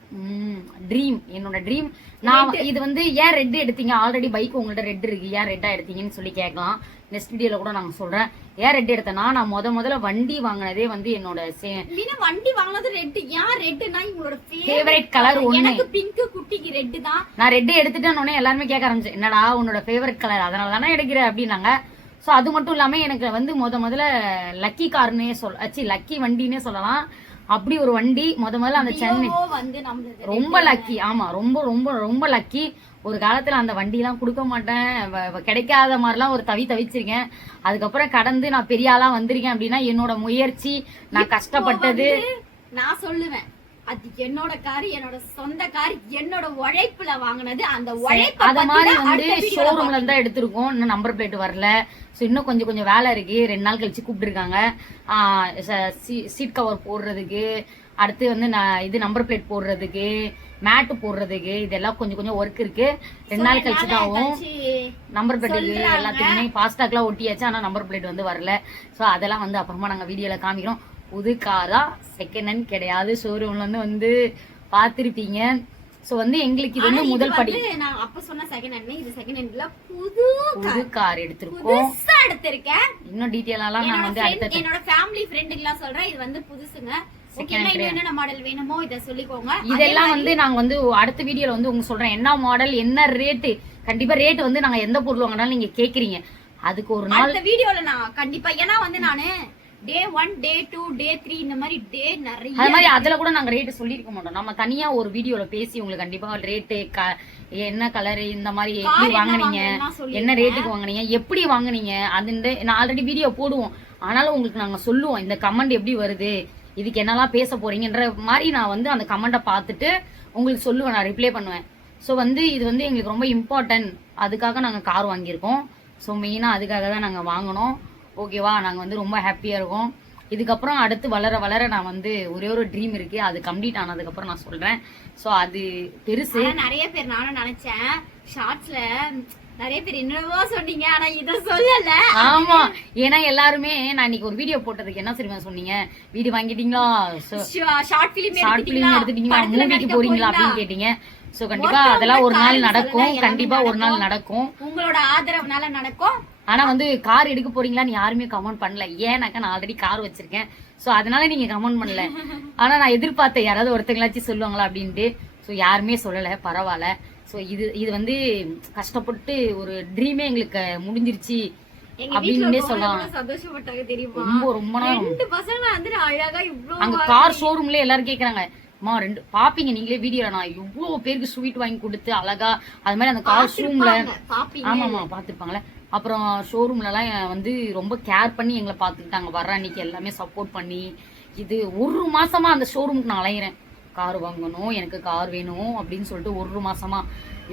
ட்ரீம் என்னோட ட்ரீம். நான் இது வந்து ஏன் ரெட் எடுத்தீங்க, ஆல்ரெடி பைக் உங்கள்ட்ட ரெட் இருக்கு, ஏன் ரெட்டா எடுத்தீங்கன்னு சொல்லி கேட்கலாம். நெக்ஸ்ட் வீடியோல கூட நாங்க சொல்றேன் ஏன் ரெட் எடுத்தேன்னா, நான் முதல்ல வண்டி வாங்கினதே வந்து என்னோட வண்டி வாங்கினது ரெட். ஏன் ரெட்னா உங்களோட ஃபேவரட் கலர் ஒண்ணு. எனக்கு பிங்க், குட்டிக்கு ரெட் தான். நான் ரெட் எடுத்துட்டேன்னு எல்லாருமே கேட்க ஆரம்பிச்சேன், என்னடா உன்னோட ஃபேவரட் கலர் அதனால தானே எடுக்கிற அப்படின்னாங்க. ஸோ அது மட்டும் இல்லாம எனக்கு வந்து முதல்ல லக்கி கார்னே லக்கி வண்டினே சொல்லலாம். அப்படி ஒரு வண்டி முதல்ல அந்த சென்னை ரொம்ப லக்கி. ஆமா ரொம்ப ரொம்ப ரொம்ப லக்கி. ஒரு காலத்துல அந்த வண்டி எல்லாம் கொடுக்க மாட்டேன், கிடைக்காத மாதிரிலாம் ஒரு தவிச்சிருக்கேன். அதுக்கப்புறம் கடந்து நான் பெரிய ஆளா வந்திருக்கேன் அப்படின்னா என்னோட முயற்சி, நான் கஷ்டப்பட்டது. நான் சொல்லுவேன் அது என்னோட கார், என்னோட சொந்த கார், என்னோட உழைப்புல வாங்கினது. அந்த உழைப்பு அத மாதிரி வந்து ஷோரூம்ல இருந்தா எடுத்திருக்கோம். இன்னும் நம்பர் பிளேட் வரல. ஸோ இன்னும் கொஞ்சம் வேலை இருக்கு. 2 நாள் கழிச்சு கூப்பிட்டுருக்காங்க சீட் கவர் போடுறதுக்கு, அடுத்து வந்து நான் இது நம்பர் பிளேட் போடுறதுக்கு, மேட்டு போடுறதுக்கு, இதெல்லாம் கொஞ்சம் ஒர்க் இருக்கு. 2 நாள் கழிச்சு தான் ஆகும். நம்பர் பிளேட்டுக்கு எல்லாத்துக்குமே ஃபாஸ்டாக்லாம் ஒட்டியாச்சு, ஆனா நம்பர் பிளேட் வந்து வரல. ஸோ அதெல்லாம் வந்து அப்புறமா நாங்க வீடியோல காமிக்கிறோம். புது காரா, செகண்ட் ஹேண்ட் கிடையாது. ஷோரூம்ல வந்து பாத்திருப்பீங்க. சோ வந்து எங்களுக்கு இது வந்து முதல் படி. நான் அப்ப சொன்ன செகண்ட் ஹேண்ட், இது செகண்ட் ஹேண்ட்ல புது கார் எடுத்துறோம். புதுசா எடுத்துர்க்கேன். இன்னும் டீடைலா நான் வந்து அடுத்து என்னோட ஃபேமிலி ஃப்ரெண்டுக்குலாம் சொல்றேன், இது வந்து புதுசுங்க. என்ன மாடல் வேணுமோ இத சொல்லிக்கோங்க. இதெல்லாம் வந்து நாங்க வந்து அடுத்த வீடியோல வந்து உங்களுக்கு சொல்றேன் என்ன மாடல் என்ன ரேட். கண்டிப்பா ரேட் வந்து நாங்க எந்த பொருள் வாங்கினாலும் நீங்க கேக்குறீங்க, அதுக்கு ஒரு நாள் அடுத்த வீடியோல நான் கண்டிப்பா, ஏன்னா வந்து நானு டே 1 டே 2 டே 3 இந்த மாதிரி டே நிறைய அது மாதிரி அதுல கூட நாங்க ரேட் சொல்லிருக்க மாட்டோம். நம்ம தனியா ஒரு வீடியோல பேசி உங்களுக்கு கண்டிப்பா ரேட்டு என்ன கலர் இந்த மாதிரி எப்படி வாங்குனீங்க, என்ன ரேட்டுக்கு வாங்குனீங்க, எப்படி வாங்குனீங்க, அது நான் ஆல்ரெடி வீடியோ போடுவோம். ஆனாலும் உங்களுக்கு நாங்க சொல்லுவோம் இந்த கமெண்ட் எப்படி வருது, இதுக்கு என்னெல்லாம் பேச போறீங்கன்ற மாதிரி நான் வந்து அந்த கமெண்ட்டை பார்த்துட்டு உங்களுக்கு சொல்லுவேன், நான் ரிப்ளை பண்ணுவேன். ஸோ வந்து இது வந்து எங்களுக்கு ரொம்ப இம்பார்ட்டன்ட். அதுக்காக நாங்கள் கார் வாங்கியிருக்கோம். ஸோ மெயினாக அதுக்காக தான் நாங்கள் வாங்கினோம். ஓகேவா, நாங்கள் வந்து ரொம்ப ஹாப்பியாக இருக்கோம். இதுக்கப்புறம் அடுத்து வளர நான் வந்து ஒரே ஒரு ட்ரீம் இருக்கு, அது கம்ப்ளீட் ஆனதுக்கப்புறம் நான் சொல்கிறேன். ஸோ அது பெருசு. நிறைய பேர் நானும் நினச்சேன் ஷார்ட்ஸில் நிறைய பேர் என்னவோ சொன்னீங்க, ஆனா இத சொல்லல. ஆமா, ஏன்னா எல்லாருமே நான் இன்னைக்கு ஒரு வீடியோ போட்டதுக்கு என்ன தெரியுமா சொன்னீங்க, வீடியோ வாங்கிட்டீங்களா, ஷார்ட் பிலிம் எடுத்துட்டீங்களா, மூவிக்கு போறீங்களா அப்படின்னு கேட்டீங்க. சோ கண்டிப்பா அதெல்லாம் ஒரு நாள் நடக்கும். கண்டிப்பா ஒரு நாள் நடக்கும், உங்களோட ஆதரவுனால நடக்கும். ஆனா வந்து கார் எடுக்க போறீங்களான்னு யாருமே கமெண்ட் பண்ணல. ஏன்னாக்கா நான் ஆல்ரெடி கார் வச்சிருக்கேன். சோ அதனால நீங்க கமெண்ட் பண்ணல. ஆனா நான் எதிர்பார்த்தேன் யாராவது ஒருத்தங்களாச்சும் சொல்லுவாங்களா அப்படின்ட்டு. சோ யாருமே சொல்லல, பரவாயில்ல. ஸோ இது வந்து கஷ்டப்பட்டு ஒரு ட்ரீமே எங்களுக்கு முடிஞ்சிருச்சு அப்படின்னு சொல்லலாம். சந்தோஷப்பட்டாங்க தெரியுமா, ரொம்ப நேரம். 2 பசங்க வந்து அழகா இவ்ளோ அங்க கார் ஷோரூம்ல எல்லாரும் கேக்குறாங்க, அம்மா 2 பாப்பீங்க நீங்களே வீடியோல, நான் இவ்வளவு பேருக்கு ஸ்வீட் வாங்கி கொடுத்து அழகா அது மாதிரி அந்த கார் ஷோரூம்ல. ஆமாமா பாத்துருப்பாங்களே. அப்புறம் ஷோரூம்ல எல்லாம் வந்து ரொம்ப கேர் பண்ணி எங்களை பாத்துக்கிட்டாங்க. வர்ற அன்னைக்கு எல்லாமே சப்போர்ட் பண்ணி, இது 1 மாசமா அந்த ஷோரூமுக்கு நான் அலையிறேன், கார் வாங்கணும், எனக்கு கார் வேணும் அப்படின்னு சொல்லிட்டு 1 மாசமா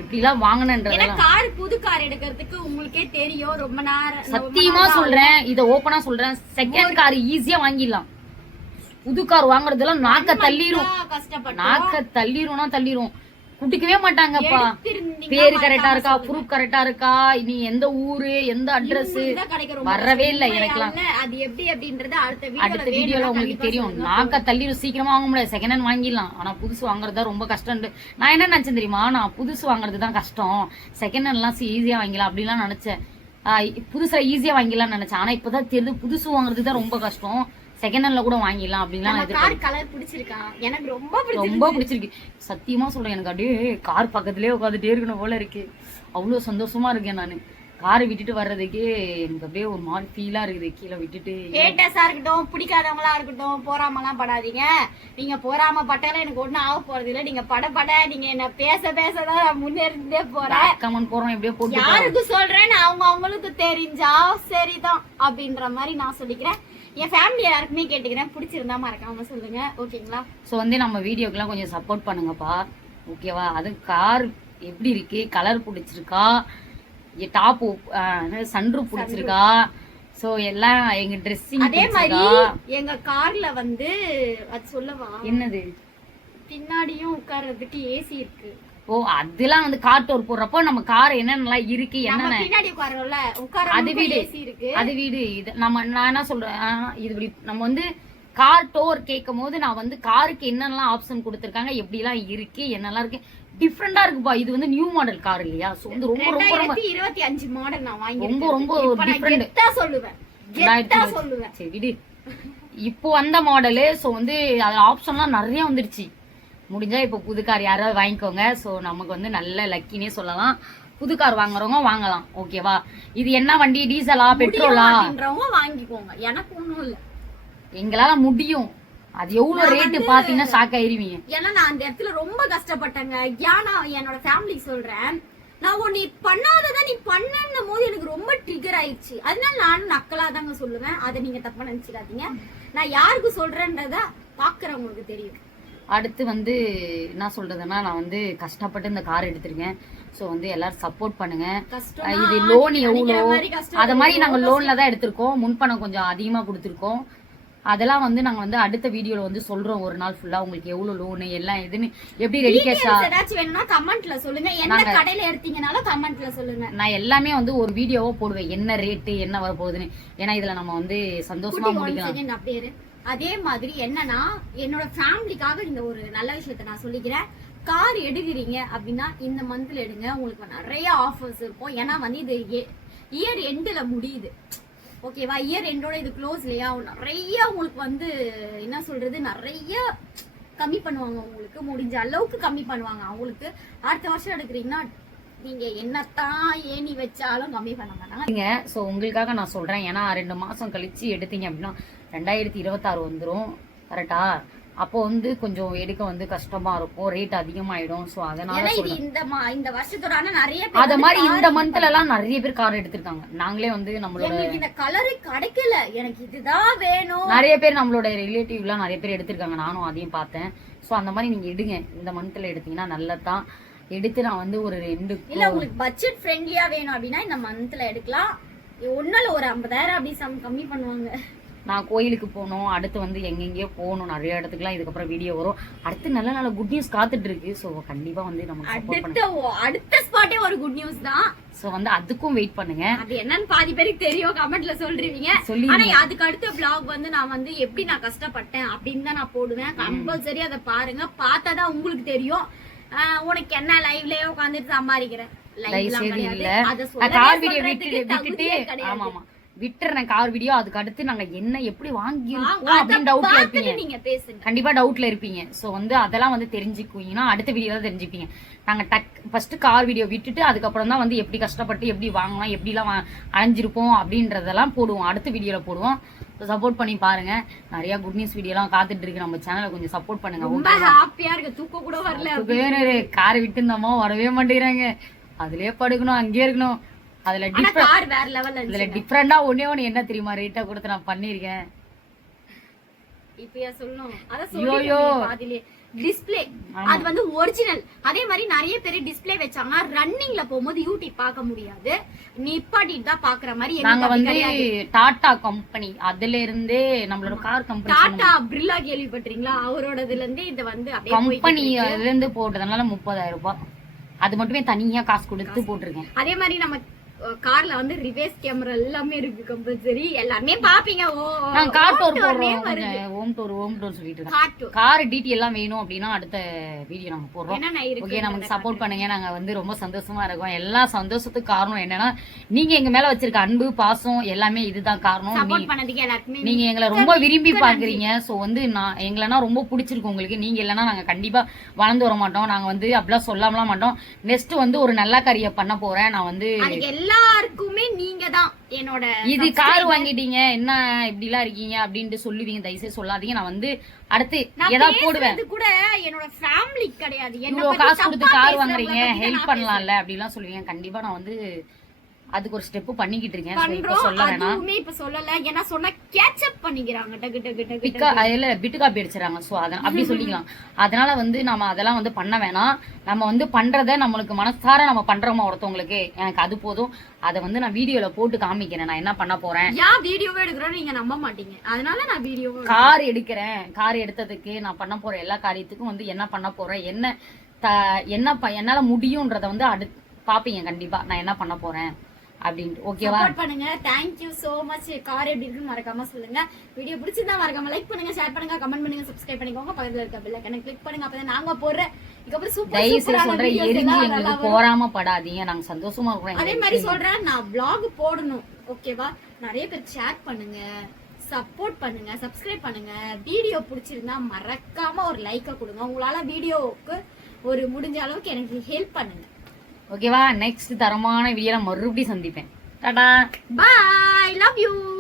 எப்படிலாம் வாங்கினேன்றதெல்லாம். கார் புது கார் எடுக்கிறதுக்கு உங்களுக்கே தெரியும் ரொம்ப நேரம். சத்தியமா சொல்றேன், இத ஓபனா சொல்றேன், செகண்ட் கார் ஈஸியா வாங்கிடலாம். புது கார் வாங்குறதெல்லாம் நாக்க தள்ளிரும். குடிக்கவே மாட்டாங்கப்பா. பேரு கரெக்டா இருக்கா, ப்ரூஃப் கரெக்டா இருக்கா, நீ எந்த ஊரு எந்த அட்ரஸ் வரவே இல்லை எனக்குலாம். அது எப்படி அப்படின்றது அடுத்த வீடியோல உங்களுக்கு தெரியும். நாக்க தள்ளிரும், சீக்கிரமா வாங்க முடியாது. செகண்ட் ஹேண்ட் வாங்கிடலாம், ஆனா புதுசு வாங்குறதா ரொம்ப கஷ்டம். நான் என்ன நினைச்சேன் தெரியுமா, நான் புதுசு வாங்குறது தான் கஷ்டம், செகண்ட் ஹேண்ட் எல்லாம் ஈஸியா வாங்கிடலாம் அப்படிலாம் நினைச்சேன். புதுசா ஈஸியா வாங்கிடலாம்னு நினைச்சேன். ஆனா இப்பதான் தெரியுது புதுசு வாங்குறது தான் ரொம்ப கஷ்டம், செகண்ட் ஹேண்ட்ல கூட வாங்கிடலாம் அப்படின்லாம். கலர் பிடிச்சிருக்கா, எனக்கு ரொம்ப பிடிச்சிருக்கு. சத்தியமா சொல்றேன், எனக்கு அப்படியே கார் பக்கத்துலயே உட்காந்துட்டே இருக்கணும் போல இருக்கு. அவ்வளவு சந்தோஷமா இருக்கேன் நானு. காரை விட்டுட்டு வர்றதுக்கே எனக்கு அப்படியே ஒரு மாதிரி ஃபீலா இருக்குது. கீழே விட்டுட்டு ஹேட்டர்ஸா இருக்கட்டும், பிடிக்காதவங்களா இருக்கட்டும், போறாமலாம் படாதீங்க. நீங்க போறாம பட்டாலும் எனக்கு ஒண்ணும் ஆக போறது இல்ல. நீங்க பட நீங்க என்ன பேசதான் முன்னேறிட்டே போறேன். கமெண்ட் போறோம் எப்படியோ போட்டு யாருக்கு சொல்றேன்னு அவங்களுக்கு தெரிஞ்சா சரிதான் அப்படின்ற மாதிரி நான் சொல்லிக்கிறேன். என் ஃபேமிலி யாருக்குமே கேட்டுக்கிறேன், பிடிச்சிருந்தா மறக்காம சொல்லுங்க, ஓகேங்களா? ஸோ வந்து நம்ம வீடியோக்கெல்லாம் கொஞ்சம் சப்போர்ட் பண்ணுங்கப்பா, ஓகேவா? அது கார் எப்படி இருக்கு, கலர் பிடிச்சிருக்கா, டாப் சன்ரூப் பிடிச்சிருக்கா. ஸோ எல்லாம் எங்க ட்ரெஸ்ஸிங் அதே மாதிரி எங்க கார்ல வந்து அது சொல்லவா என்னது பின்னாடியும் உட்கார்றதுக்கு ஏசி இருக்கு. ஓ அதெல்லாம் வந்து கார் டோர் போடுறப்போ நம்ம கார் என்னென்னலாம் இருக்கு என்னென்ன பின்னாடி உட்காரோம்ல அது வீடு ஏசி இருக்கு. அது வீடு இது நான் என்ன சொல்றேன் இது இப்படி நம்ம வந்து கார் டோர் கேட்கும் போது நான் வந்து காருக்கு என்னென்னலாம் ஆப்ஷன் கொடுத்துருக்காங்க எப்படிலாம் இருக்கு என்னெல்லாம் இருக்கு டிஃப்ரெண்டா இருக்குப்பா. இது வந்து நியூ மாடல் கார் இல்லையா? ஸோ வந்து ரொம்ப ரொம்ப ரொம்ப 2025 மாடல் நான் வாங்கி ரொம்ப ரொம்ப டிஃப்ரெண்ட் சொல்லுவேன். சரி விடு. இப்போ வந்த மாடலு. ஸோ வந்து அது ஆப்ஷன்லாம் நிறைய வந்துருச்சு. முடிஞ்சா இப்போ புது கார் யாராவது வாங்கிக்கோங்க. ஸோ நமக்கு வந்து நல்ல லக்கினே சொல்லலாம். புது கார் வாங்குறவங்க வாங்கலாம். ஓகேவா? இது என்ன வண்டி? டீசலா பெட்ரோலா? வாங்கிக்கோங்க. எனக்கு ஒண்ணும் இல்ல. எங்களால முடியும். அது எவ்வளவு ரேட்டு பாத்தீங்கன்னா ஷாக் ஆயிருவீங்க. ஏன்னா நான் அந்த இடத்துல ரொம்ப கஷ்டப்பட்டேங்க. ஏன்னா என்னோட ஃபேமிலி சொல்றேன், நான் உன்னை பண்ணாததை நீ பண்ணும் போது எனக்கு ரொம்ப ட்ரிகர் ஆயிடுச்சு. அதனால நானும் நக்கலா தாங்க சொல்லுவேன். அதை நீங்க தப்பா நினைச்சிடாதீங்க. நான் யாருக்கு சொல்றேன்றத பாக்குறவங்களுக்கு தெரியும். அடுத்து வந்து என்ன சொல்றதுன்னா, நான் வந்து கஷ்டப்பட்டு இந்த கார் எடுத்திருக்கேன். ஸோ வந்து எல்லாரும் சப்போர்ட் பண்ணுங்க. இது லோன் எவ்வளோ அத மாதிரி நாங்க லோன்ல தான் எடுத்திருக்கோம். முன்பணம் கொஞ்சம் அதிகமா கொடுத்துருக்கோம். அதெல்லாம் வந்து நாங்க வந்து அடுத்த வீடியோல வந்து சொல்றோம். ஒரு நாள் ஃபுல்லா உங்களுக்கு எவ்வளவு லோனு எல்லாம் எதுன்னு எப்படி ரெடி கேஷா ஏதாச்சும் வேணும்னா கமெண்ட்ல சொல்லுங்க. எந்த கடையில எடுத்தீங்கனாலும் கமெண்ட்ல சொல்லுங்க. நான் எல்லாமே வந்து ஒரு வீடியோவா போடுவேன், என்ன ரேட்டு என்ன வர போகுதுன்னு. ஏன்னா இதுல நம்ம வந்து சந்தோஷமா முடிக்கலாம். அதே மாதிரி என்னன்னா, என்னோட ஃபேமிலிக்காக இந்த ஒரு நல்ல விஷயத்த நான் சொல்லிக்கிறேன். கார் எடுக்கிறீங்க அப்படின்னா இந்த மந்த்ல எடுங்க. உங்களுக்கு நிறைய ஆஃபர்ஸ் இருக்கும். ஏன்னா வந்து இது இயர் எண்ட்ல முடியுது. ஓகேவா? இயர் எண்டோட இது க்ளோஸ் இல்லையா? நிறைய உங்களுக்கு வந்து என்ன சொல்றது, நிறைய கம்மி பண்ணுவாங்க. உங்களுக்கு முடிஞ்ச அளவுக்கு கம்மி பண்ணுவாங்க. அவங்களுக்கு அடுத்த வருஷம் எடுக்கிறீங்கன்னா நீங்க என்னத்தான் ஏணி வச்சாலும் கம்மி பண்ண மாட்டாங்க. ஸோ உங்களுக்காக நான் சொல்றேன். ஏன்னா 2 மாசம் கழிச்சு எடுத்தீங்க அப்படின்னா 2026 வந்துடும். கரெக்டா? அப்போ வந்து கொஞ்சம் எடுக்க வந்து கஷ்டமா இருக்கும். ரேட் அதிகமாயிடும். ஸோ அதனால இந்த வருஷத்தோட நிறைய அத மாதிரி இந்த மந்த்ல எல்லாம் நிறைய பேர் கார் எடுத்திருக்காங்க. நாங்களே வந்து நம்மளோட இந்த கலரு கிடைக்கல, எனக்கு இதுதான் வேணும். நிறைய பேர் நம்மளோட ரிலேட்டிவ் எல்லாம் நிறைய பேர் எடுத்திருக்காங்க. நானும் அதையும் பார்த்தேன். ஸோ அந்த மாதிரி நீங்க எடுங்க. இந்த மந்த்ல எடுத்தீங்கன்னா நல்லதான். எடுத்து நான் வந்து ஒரு 2 இல்ல உங்களுக்கு பட்ஜெட் ஃப்ரெண்ட்லியா வேணும் அப்படின்னா இந்த மந்த்ல எடுக்கலாம். ஒன்னால ஒரு 50,000 அப்படி கம்மி பண்ணுவாங்க. நான் கோயிலுக்கு போகணும். அடுத்து வந்து எங்கெங்கயோ போகணும். நிறைய இடத்துக்குலாம் இதுக்கப்புறம் வீடியோ வரும். அடுத்து நல்ல நல்ல குட் நியூஸ் காத்துட்டு இருக்கு. ஸோ கண்டிப்பா வந்து நம்ம சப்போர்ட் பண்ணுங்க. அடுத்த ஸ்பாட்டே ஒரு குட் நியூஸ் தான். ஸோ வந்து அதுக்கும் வெயிட் பண்ணுங்க. அது என்னன்னு பாதி பேருக்கு தெரியும், கமெண்ட்ல சொல்றீங்க. ஆனா அதுக்கு அடுத்த vlog வந்து நான் வந்து எப்படி நான் கஷ்டப்பட்டேன் அப்படின்னு தான் நான் போடுவேன். கம்பல்சரி அதை பாருங்க. பார்த்தாதான் உங்களுக்கு தெரியும் உனக்கு என்ன லைவ்லயே உட்காந்துட்டு சம்பாதிக்கிறேன். கார் வீடியோ விட்டுட்டு ஆமா ஆமா விட்டுறேன் கார் வீடியோ. அதுக்கு அடுத்து நாங்க என்ன எப்படி வாங்கிருக்கோம் அப்படின்னு டவுட்ல இருப்பீங்க. நீங்க பேசுங்க, கண்டிப்பா டவுட்ல இருப்பீங்க. சோ வந்து அதெல்லாம் வந்து தெரிஞ்சுக்குவீங்கன்னா அடுத்த வீடியோல தெரிஞ்சுப்பீங்க. நாங்க ஃபர்ஸ்ட் கார் வீடியோ விட்டுட்டு அதுக்கப்புறம் தான் வந்து எப்படி கஷ்டப்பட்டு எப்படி வாங்கலாம் எப்படி எல்லாம் அலைஞ்சிருப்போம் அப்படின்றதெல்லாம் போடுவோம். அடுத்த வீடியோல போடுவோம். சப்போர்ட் பண்ணி பாருங்க. நிறைய குட் நியூஸ் வீடியோ எல்லாம் காத்துட்டு இருக்கு. நம்ம சேனலை கொஞ்சம் சப்போர்ட் பண்ணுங்க. ரொம்ப ஹாப்பியா இருக்கு. தூக்க கூட வரல. காரை விட்டு இருந்தோமோ வரவே மாட்டேங்கிறாங்க. அதுலயே படுக்கணும், அங்கேயே இருக்கணும். அதுல டிஃபரெண்டா ஒண்ணே என்ன தெரியுமா ரேட்டா கொடுத்து நான் பண்ணிருக்கேன். இப்பயா சொல்லணும். அத சொல்லுங்க. டிஸ்ப்ளே அது வந்து ஒரிஜினல். அதே மாதிரி நிறைய பேர் டிஸ்ப்ளே வச்சாங்க. ரன்னிங்ல போகும்போது யூடியூப் பார்க்க முடியாது, நிப்பாட்டிட்டு தான் பாக்குற மாதிரி. நாங்க வந்து டாடா கம்பெனி அதுல இருந்தே நம்மளோட கார் கம்பெனி டாடா பிர்லா கேள்விப்பட்டீங்களா? அவரோடதுல இருந்து இது வந்து கம்பெனி அதுல இருந்து போட்டதுனால 30,000 ரூபாய் அது மட்டுமே தனியா காசு கொடுத்து போட்டிருக்கேன். அதே மாதிரி நம்ம கார்ல வந்து ரிவர்ஸ் கேமரா எல்லாமே இருக்கு. கம்பல்சரி எல்லாமே பாப்பீங்க. நான் கார் டூர் போறோம். ஹோம் டூர் சொல்லிட்டு இருக்கேன். கார் டீடைல் எல்லாம் வேணும் அப்படினா அடுத்த வீடியோ நம்ம போடுறோம். ஓகே, நமக்கு சப்போர்ட் பண்ணுங்க. நாங்க வந்து ரொம்ப சந்தோஷமா இருக்கோம். எல்லா சந்தோஷத்துக்கு காரணம் என்னன்னா நீங்க எங்க மேல வச்சிருக்க அன்பு பாசம் எல்லாமே இதுதான் காரணம். சப்போர்ட் பண்ணதுக்கு எல்லாருக்குமே நீங்க எங்களை ரொம்ப விரும்பி பாக்குறீங்க. சோ வந்து நான் எங்களனா ரொம்ப பிடிச்சிருக்கு உங்களுக்கு. நீங்க இல்லனா நாங்க கண்டிப்பா வளர்ந்து வர மாட்டோம். நாங்க வந்து அப்படிலாம் சொல்லாமலாம் மாட்டோம். நெக்ஸ்ட் வந்து ஒரு நல்ல காரியம் பண்ண போறேன். நான் வந்து எல்லாருக்குமே நீங்க தான் என்னோட இது கார் வாங்கிட்டீங்க என்ன இப்படி எல்லாம் இருக்கீங்க அப்படின்ட்டு சொல்லுவீங்க. தயவுசெய்து சொல்லாதீங்க. நான் வந்து அடுத்து ஏதாவது போடுவேன். கூட என்னோட ஃபேமிலி கிடையாது. இவ்வளவு காசு கொடுத்து கார் வாங்குறீங்க ஹெல்ப் பண்ணலாம்ல அப்படி எல்லாம் சொல்லுவீங்க. கண்டிப்பா நான் வந்து அதுக்கு ஒரு ஸ்டெப் பண்ணிக்கிட்டு இருக்கேன். So, இப்ப பண்றோம். சொல்ல வேணாம். அதுவுமே இப்ப சொல்லல. ஏன்னா சொன்னா கேட்சப் பண்ணிக்கிறாங்க. டக்கு டக்கு டக்கு பிக்கா அதுல பிட்டு காப்பி அடிச்சிடறாங்க. ஸோ அதை அப்படி சொல்லிக்கலாம். அதனால வந்து நம்ம அதெல்லாம் வந்து பண்ண வேணாம். நம்ம வந்து பண்றத நம்மளுக்கு மனசார நம்ம பண்றோமா ஒருத்தவங்களுக்கு, எனக்கு அது போதும். அதை வந்து நான் வீடியோல போட்டு காமிக்கிறேன் நான் என்ன பண்ண போறேன். ஏன் வீடியோவே எடுக்கிறோம் நீங்க நம்ப மாட்டீங்க. அதனால நான் வீடியோவே கார் எடுக்கிறேன். கார் எடுத்ததுக்கு நான் பண்ண போற எல்லா காரியத்துக்கும் வந்து என்ன பண்ண போறேன், என்னால முடியும்ன்றத வந்து பாப்பீங்க கண்டிப்பா நான் என்ன பண்ண போறேன் அப்படின்ட்டு. ஓகேவா? சப்போர்ட் பண்ணுங்க. Thank you so much. Car எப்படி இருக்குன்னு மறக்காம சொல்லுங்க. வீடியோ பிடிச்சிருந்தா மறக்காம லைக் பண்ணுங்க, ஷேர் பண்ணுங்க, கமெண்ட் பண்ணுங்க, சப்ஸ்கிரைப் பண்ணிக்கோங்க. பக்கத்துல இருக்க பெல் ஐகானை கிளிக் பண்ணுங்க. அப்பதான் நாங்க போடுற இதுக்கப்புறம் சூப்பர் தயவு செய்து சூப்பரான சொல்றேன், வீடியோஸ் எரிஞ்சு எல்லாம் எங்களுக்கு நல்லா போராம படாதீங்க. நாங்க சந்தோஷமா அதே இருக்கிறோம். மாதிரி சொல்றேன், நான் vlog போடணும். ஓகேவா? நிறைய பேர் ஷேர் பண்ணுங்க, சப்போர்ட் பண்ணுங்க, சப்ஸ்கிரைப் பண்ணுங்க. வீடியோ பிடிச்சிருந்தா மறக்காம ஒரு லைக்கை கொடுங்க. உங்களால வீடியோவுக்கு ஒரு முடிஞ்ச அளவுக்கு எனக்கு ஹெல்ப் பண்ணுங்க. ஓகேவா? நெக்ஸ்ட் தரமான வீடியோ மறுபடியும் சந்திப்பேன். டாடா. Bye. Love you.